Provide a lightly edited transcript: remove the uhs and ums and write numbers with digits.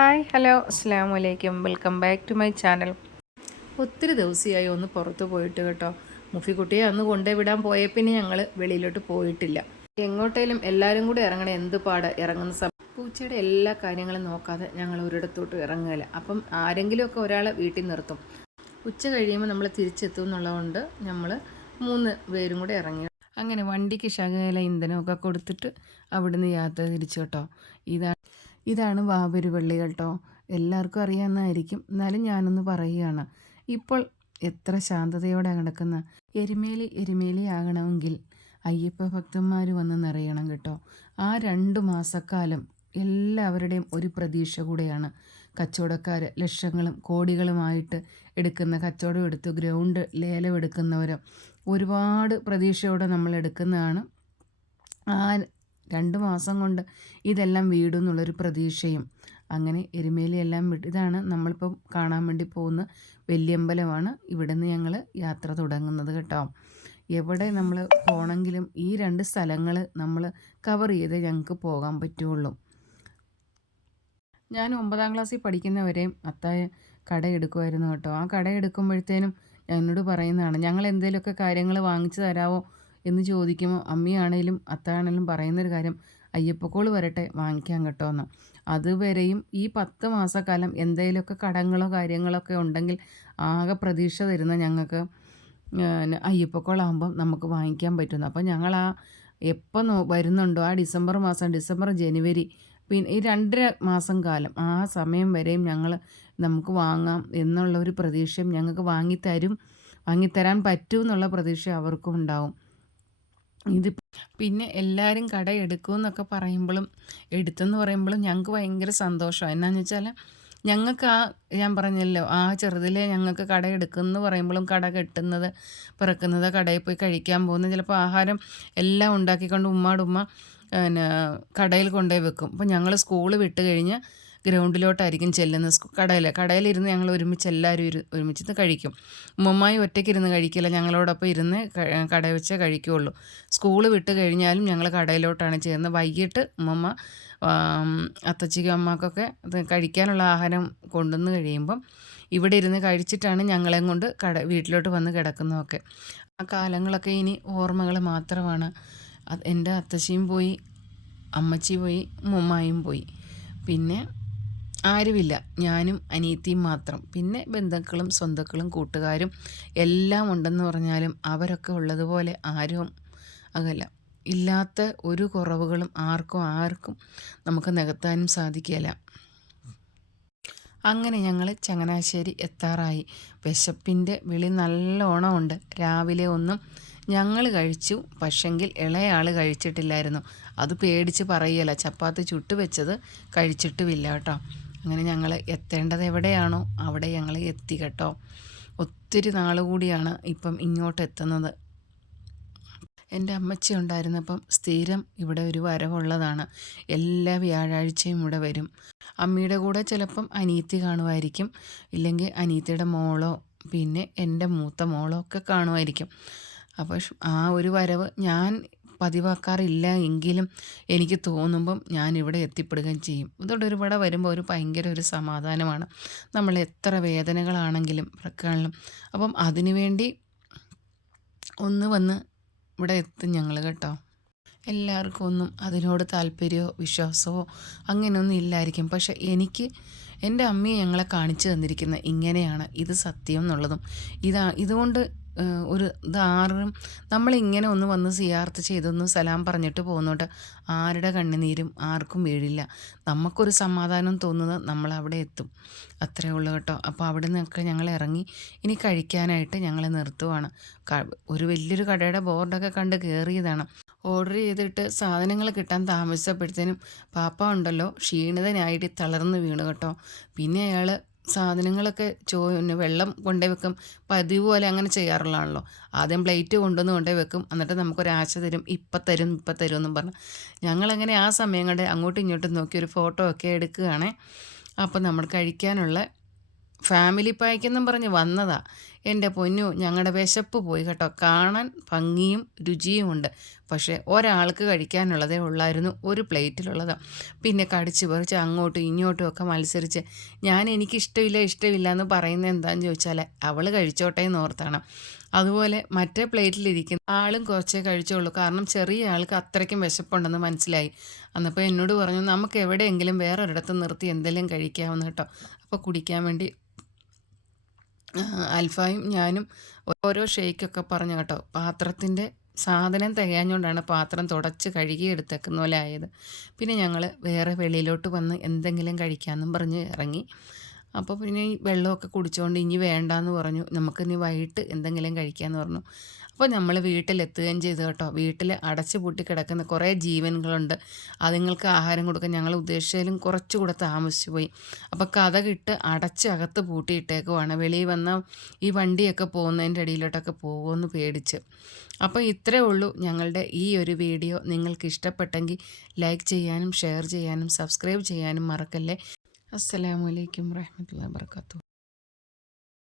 Hi hello അസ്സാം വലൈക്കും welcome back to my channel. ഒത്തിരി ദിവസമായി ഒന്ന് പുറത്ത് പോയിട്ട് കേട്ടോ. മുഫിക്കുട്ടിയെ അന്ന് കൊണ്ടേ വിടാൻ പോയ പിന്നെ ഞങ്ങൾ വെളിയിലോട്ട് പോയിട്ടില്ല. എങ്ങോട്ടേലും എല്ലാവരും കൂടി ഇറങ്ങണേ എന്ത് പാട് ഇറങ്ങുന്ന പൂച്ചയുടെ എല്ലാ കാര്യങ്ങളും നോക്കാതെ ഞങ്ങൾ ഒരിടത്തോട്ട് ഇറങ്ങുകയില്ല. അപ്പം ആരെങ്കിലുമൊക്കെ ഒരാളെ വീട്ടിൽ നിർത്തും. ഉച്ച കഴിയുമ്പോൾ നമ്മൾ തിരിച്ചെത്തും എന്നുള്ളതുകൊണ്ട് നമ്മൾ 3 പേരും കൂടെ ഇറങ്ങി. അങ്ങനെ വണ്ടിക്ക് ശകല ഇന്ധനമൊക്കെ കൊടുത്തിട്ട് അവിടുന്ന് യാത്ര തിരിച്ചു കേട്ടോ. ഇതാണ് വാവരുപള്ളി കേട്ടോ. എല്ലാവർക്കും അറിയാവുന്നതായിരിക്കും, എന്നാലും ഞാനൊന്ന് പറയുകയാണ്. ഇപ്പോൾ എത്ര ശാന്തതയോടെ കിടക്കുന്ന എരുമേലി ആകണമെങ്കിൽ അയ്യപ്പ ഭക്തന്മാർ വന്ന് നിറയണം കേട്ടോ. ആ 2 മാസക്കാലം എല്ലാവരുടെയും ഒരു പ്രതീക്ഷ കൂടെയാണ്. കച്ചവടക്കാർ ലക്ഷങ്ങളും കോടികളുമായിട്ട് എടുക്കുന്ന കച്ചവടം എടുത്ത് ഗ്രൗണ്ട് ലേലം എടുക്കുന്നവർ ഒരുപാട് പ്രതീക്ഷയോടെ നമ്മൾ എടുക്കുന്നതാണ്. ആ 2 മാസം കൊണ്ട് ഇതെല്ലാം വീടുമെന്നുള്ളൊരു പ്രതീക്ഷയും. അങ്ങനെ എരുമേലിയെല്ലാം ഇതാണ് നമ്മളിപ്പോൾ കാണാൻ വേണ്ടി പോകുന്ന വലിയമ്പലമാണ്. ഇവിടെ നിന്ന് ഞങ്ങൾ യാത്ര തുടങ്ങുന്നത് കേട്ടോ. എവിടെ നമ്മൾ പോകണമെങ്കിലും ഈ 2 സ്ഥലങ്ങൾ നമ്മൾ കവർ ചെയ്ത് ഞങ്ങൾക്ക് പോകാൻ പറ്റുള്ളൂ. ഞാൻ 9ാം ക്ലാസ്സിൽ പഠിക്കുന്നവരെയും അത്തായ കടയെടുക്കുമായിരുന്നു കേട്ടോ. ആ കടയെടുക്കുമ്പോഴത്തേനും എന്നോട് പറയുന്നതാണ്, ഞങ്ങൾ എന്തെങ്കിലുമൊക്കെ കാര്യങ്ങൾ വാങ്ങിച്ചു തരാമോ എന്ന് ചോദിക്കുമ്പോൾ അമ്മയാണേലും അത്തായാണേലും പറയുന്നൊരു കാര്യം, അയ്യപ്പക്കോള് വരട്ടെ വാങ്ങിക്കാൻ കേട്ടോ എന്ന്. അതുവരെയും ഈ 10 മാസക്കാലം എന്തെങ്കിലുമൊക്കെ കടങ്ങളോ കാര്യങ്ങളൊക്കെ ഉണ്ടെങ്കിൽ ആകെ പ്രതീക്ഷ തരുന്ന ഞങ്ങൾക്ക് അയ്യപ്പക്കോളാകുമ്പം നമുക്ക് വാങ്ങിക്കാൻ പറ്റുന്നു. അപ്പം ഞങ്ങൾ എപ്പോൾ വരുന്നുണ്ടോ ആ ഡിസംബർ മാസം, ഡിസംബർ ജനുവരി, പിന്നെ ഈ 2.5 മാസം കാലം ആ സമയം വരെയും നമുക്ക് വാങ്ങാം എന്നുള്ള ഒരു പ്രതീക്ഷയും ഞങ്ങൾക്ക് വാങ്ങിത്തരാൻ പറ്റും എന്നുള്ള പ്രതീക്ഷ അവർക്കും ഉണ്ടാവും. പിന്നെ എല്ലാവരും കട എടുക്കുമെന്നൊക്കെ പറയുമ്പോഴും എടുത്തെന്ന് പറയുമ്പോഴും ഞങ്ങൾക്ക് ഭയങ്കര സന്തോഷമാണ്. എന്നാന്ന് വെച്ചാൽ ഞങ്ങൾക്ക് ഞാൻ പറഞ്ഞല്ലോ, ചെറുതിലെ ഞങ്ങൾക്ക് കട എടുക്കുമെന്ന് പറയുമ്പോഴും കട കെട്ടുന്നത് പിറക്കുന്നത് കടയിൽ പോയി കഴിക്കാൻ പോകുന്നത്, ചിലപ്പോൾ ആഹാരം എല്ലാം ഉണ്ടാക്കിക്കൊണ്ട് ഉമ്മ പിന്നെ കടയിൽ കൊണ്ടുപോയി വെക്കും. അപ്പോൾ ഞങ്ങൾ സ്കൂൾ വിട്ട് കഴിഞ്ഞ് ഗ്രൗണ്ടിലോട്ടായിരിക്കും ചെല്ലുന്നത്. കടയിലിരുന്ന് ഞങ്ങൾ എല്ലാവരും ഒരുമിച്ചിരുന്ന് കഴിക്കും. ഉമ്മമ്മായി ഒറ്റയ്ക്കിരുന്ന് കഴിക്കില്ല, ഞങ്ങളോടൊപ്പം ഇരുന്ന് കടയിൽ വെച്ചേ കഴിക്കുകയുള്ളൂ. സ്കൂൾ വിട്ട് കഴിഞ്ഞാലും ഞങ്ങൾ കടയിലോട്ടാണ് ചെയ്യുന്നത്. വൈകിട്ട് ഉമ്മമ്മ അത്തച്ചിക്കും അമ്മക്കൊക്കെ കഴിക്കാനുള്ള ആഹാരം കൊണ്ടുവന്ന് കഴിയുമ്പം ഇവിടെ ഇരുന്ന് കഴിച്ചിട്ടാണ് ഞങ്ങളെയും കൊണ്ട് വീട്ടിലോട്ട് വന്ന് കിടക്കുന്നതൊക്കെ. ആ കാലങ്ങളൊക്കെ ഇനി ഓർമ്മകൾ മാത്രമാണ്. എൻ്റെ അത്തച്ചിയും പോയി, അമ്മച്ചി പോയി, ഉമ്മയും പോയി. പിന്നെ ആരുമില്ല, ഞാനും അനിയത്തിയും മാത്രം. പിന്നെ ബന്ധുക്കളും സ്വന്തക്കളും കൂട്ടുകാരും എല്ലാം ഉണ്ടെന്ന് പറഞ്ഞാലും അവരൊക്കെ ഉള്ളതുപോലെ ആരും അകല്ല. ഇല്ലാത്ത ഒരു കുറവുകളും ആർക്കും നമുക്ക് നികത്താനും സാധിക്കില്ല. അങ്ങനെ ഞങ്ങൾ ചങ്ങനാശ്ശേരി എത്താറായി. വിശപ്പിൻ്റെ വിളി നല്ലോണം ഉണ്ട്. രാവിലെ ഒന്നും ഞങ്ങൾ കഴിച്ചു, പക്ഷെങ്കിൽ ഇളയാൾ കഴിച്ചിട്ടില്ലായിരുന്നു. അത് പേടിച്ച് പറയുകയില്ല, ചപ്പാത്തി ചുട്ട് വെച്ചത് കഴിച്ചിട്ടുമില്ല കേട്ടോ. അങ്ങനെ ഞങ്ങൾ എത്തേണ്ടത് എവിടെയാണോ അവിടെ ഞങ്ങൾ എത്തി കേട്ടോ. ഒത്തിരി നാൾ കൂടിയാണ് ഇപ്പം ഇങ്ങോട്ട് എത്തുന്നത്. എൻ്റെ അമ്മച്ചി ഉണ്ടായിരുന്നപ്പം സ്ഥിരം ഇവിടെ ഒരു വരവുള്ളതാണ്. എല്ലാ വ്യാഴാഴ്ചയും ഇവിടെ വരും. അമ്മയുടെ കൂടെ ചിലപ്പം അനിയത്തി കാണുമായിരിക്കും, ഇല്ലെങ്കിൽ അനിയത്തിയുടെ മോളോ പിന്നെ എൻ്റെ മൂത്ത മോളോ ഒക്കെ കാണുമായിരിക്കും. അപ്പോൾ ആ ഒരു വരവ് ഞാൻ പതിവാക്കാറില്ല, എങ്കിലും എനിക്ക് തോന്നുമ്പം ഞാൻ ഇവിടെ എത്തിപ്പെടുകയും ചെയ്യും. അതുകൊണ്ട് ഇവിടെ വരുമ്പോൾ ഭയങ്കര ഒരു സമാധാനമാണ്. നമ്മൾ എത്ര വേദനകളാണെങ്കിലും പ്രക്കാണെങ്കിലും അപ്പം അതിനുവേണ്ടി ഒന്ന് വന്ന് ഇവിടെ എത്തും ഞങ്ങൾ കേട്ടോ. എല്ലാവർക്കും ഒന്നും അതിനോട് താല്പര്യമോ വിശ്വാസമോ അങ്ങനെയൊന്നും ഇല്ലായിരിക്കും. പക്ഷെ എനിക്ക് എൻ്റെ അമ്മയെ ഞങ്ങളെ കാണിച്ചു തന്നിരിക്കുന്നത് ഇങ്ങനെയാണ്, ഇത് സത്യം എന്നുള്ളതും ഇതുകൊണ്ട് ആരും നമ്മളിങ്ങനെ ഒന്ന് വന്ന് സിയാർത്ത് ചെയ്തൊന്ന് സലാം പറഞ്ഞിട്ട് പോകുന്നോട്ട് ആരുടെ കണ്ണുനീരും ആർക്കും വീഴില്ല. നമുക്കൊരു സമാധാനം തോന്നുന്നത് നമ്മളവിടെ എത്തും, അത്രയേ ഉള്ളൂ കേട്ടോ. അപ്പോൾ അവിടെ നിന്നൊക്കെ ഞങ്ങൾ ഇറങ്ങി ഇനി കഴിക്കാനായിട്ട് ഞങ്ങൾ നിർത്തുവാണ്. ഒരു വലിയൊരു കടയുടെ ബോർഡൊക്കെ കണ്ട് കയറിയതാണ്. ഓർഡർ ചെയ്തിട്ട് സാധനങ്ങൾ കിട്ടാൻ താമസിച്ചപ്പോഴത്തേനും പാപ്പ ഉണ്ടല്ലോ ക്ഷീണിതനായിട്ട് തളർന്ന് വീണു കേട്ടോ. പിന്നെ അയാൾ സാധനങ്ങളൊക്കെ വെള്ളം കൊണ്ടുപോയി വെക്കും, പതിവ് പോലെ അങ്ങനെ ചെയ്യാറുള്ളതാണല്ലോ. ആദ്യം പ്ലേറ്റ് കൊണ്ടുവന്ന് വെക്കും, എന്നിട്ട് നമുക്കൊരാശ തരും, ഇപ്പം തരും എന്നും പറഞ്ഞ് ഞങ്ങളങ്ങനെ ആ സമയം കൊണ്ട് അങ്ങോട്ടും ഇങ്ങോട്ടും നോക്കി ഒരു ഫോട്ടോ ഒക്കെ എടുക്കുകയാണേ. അപ്പം നമ്മൾ കഴിക്കാനുള്ള ഫാമിലി പാക്കെന്നും പറഞ്ഞ് വന്നതാണ്. എൻ്റെ പൊന്നു, ഞങ്ങളുടെ വിശപ്പ് പോയി കേട്ടോ. കാണാൻ ഭംഗിയും രുചിയുമുണ്ട്, പക്ഷേ ഒരാൾക്ക് കഴിക്കാനുള്ളതേ ഉള്ളായിരുന്നു, ഒരു പ്ലേറ്റിലുള്ളത്. പിന്നെ കടിച്ച് പറിച്ച് അങ്ങോട്ടും ഇങ്ങോട്ടും ഒക്കെ മത്സരിച്ച് എനിക്കിഷ്ടമില്ല എന്ന് പറയുന്നത് എന്താണെന്ന് ചോദിച്ചാൽ അവൾ കഴിച്ചോട്ടെ എന്ന് ഓർത്താണ്. അതുപോലെ മറ്റേ പ്ലേറ്റിലിരിക്കുന്ന ആളും കുറച്ചേ കഴിച്ചുള്ളൂ, കാരണം ചെറിയ ആൾക്ക് അത്രയ്ക്കും വിശപ്പുണ്ടെന്ന് മനസ്സിലായി. അന്നപ്പോൾ എന്നോട് പറഞ്ഞു നമുക്ക് എവിടെയെങ്കിലും വേറൊരിടത്ത് നിർത്തി എന്തെങ്കിലും കഴിക്കാമെന്ന് കേട്ടോ. അപ്പോൾ കുടിക്കാൻ വേണ്ടി അൽഫായും ഞാനും ഓരോ ഷെയ്ക്കൊക്കെ പറഞ്ഞു കേട്ടോ. പാത്രത്തിൻ്റെ സാധനം തികയാഞ്ഞുകൊണ്ടാണ് പാത്രം തുടച്ച് കഴുകി എടുത്തേക്കുന്ന പോലെ ആയത്. പിന്നെ ഞങ്ങൾ വേറെ വെളിയിലോട്ട് വന്ന് എന്തെങ്കിലും കഴിക്കാമെന്നും പറഞ്ഞ് ഇറങ്ങി. അപ്പോൾ പിന്നെ ഈ വെള്ളമൊക്കെ കുടിച്ചുകൊണ്ട് ഇനി വേണ്ടാന്ന് പറഞ്ഞു, നമുക്കിനി വൈകിട്ട് എന്തെങ്കിലും കഴിക്കാമെന്ന് പറഞ്ഞു. അപ്പോൾ നമ്മൾ വീട്ടിലെത്തുകയും ചെയ്തു കേട്ടോ. വീട്ടിൽ അടച്ചു പൂട്ടി കിടക്കുന്ന കുറേ ജീവനുകളുണ്ട്, അതുങ്ങൾക്ക് ആഹാരം കൊടുക്കാൻ ഞങ്ങൾ ഉദ്ദേശിച്ചാലും കുറച്ചുകൂടെ താമസിച്ചു പോയി. അപ്പോൾ കതകിട്ട് അടച്ച് അകത്ത് പൂട്ടിയിട്ടേക്കുവാണ്. വെളിയിൽ വന്ന ഈ വണ്ടിയൊക്കെ പോകുന്നതിൻ്റെ ഇടയിലോട്ടൊക്കെ പോകുമെന്ന് പേടിച്ച്. അപ്പോൾ ഇത്രയേ ഉള്ളൂ ഞങ്ങളുടെ ഈ ഒരു വീഡിയോ. നിങ്ങൾക്ക് ഇഷ്ടപ്പെട്ടെങ്കിൽ ലൈക്ക് ചെയ്യാനും ഷെയർ ചെയ്യാനും സബ്സ്ക്രൈബ് ചെയ്യാനും മറക്കല്ലേ. അസ്സലാമു അലൈക്കും വറഹ്മത്തുള്ളാഹി വബറകാതുഹു.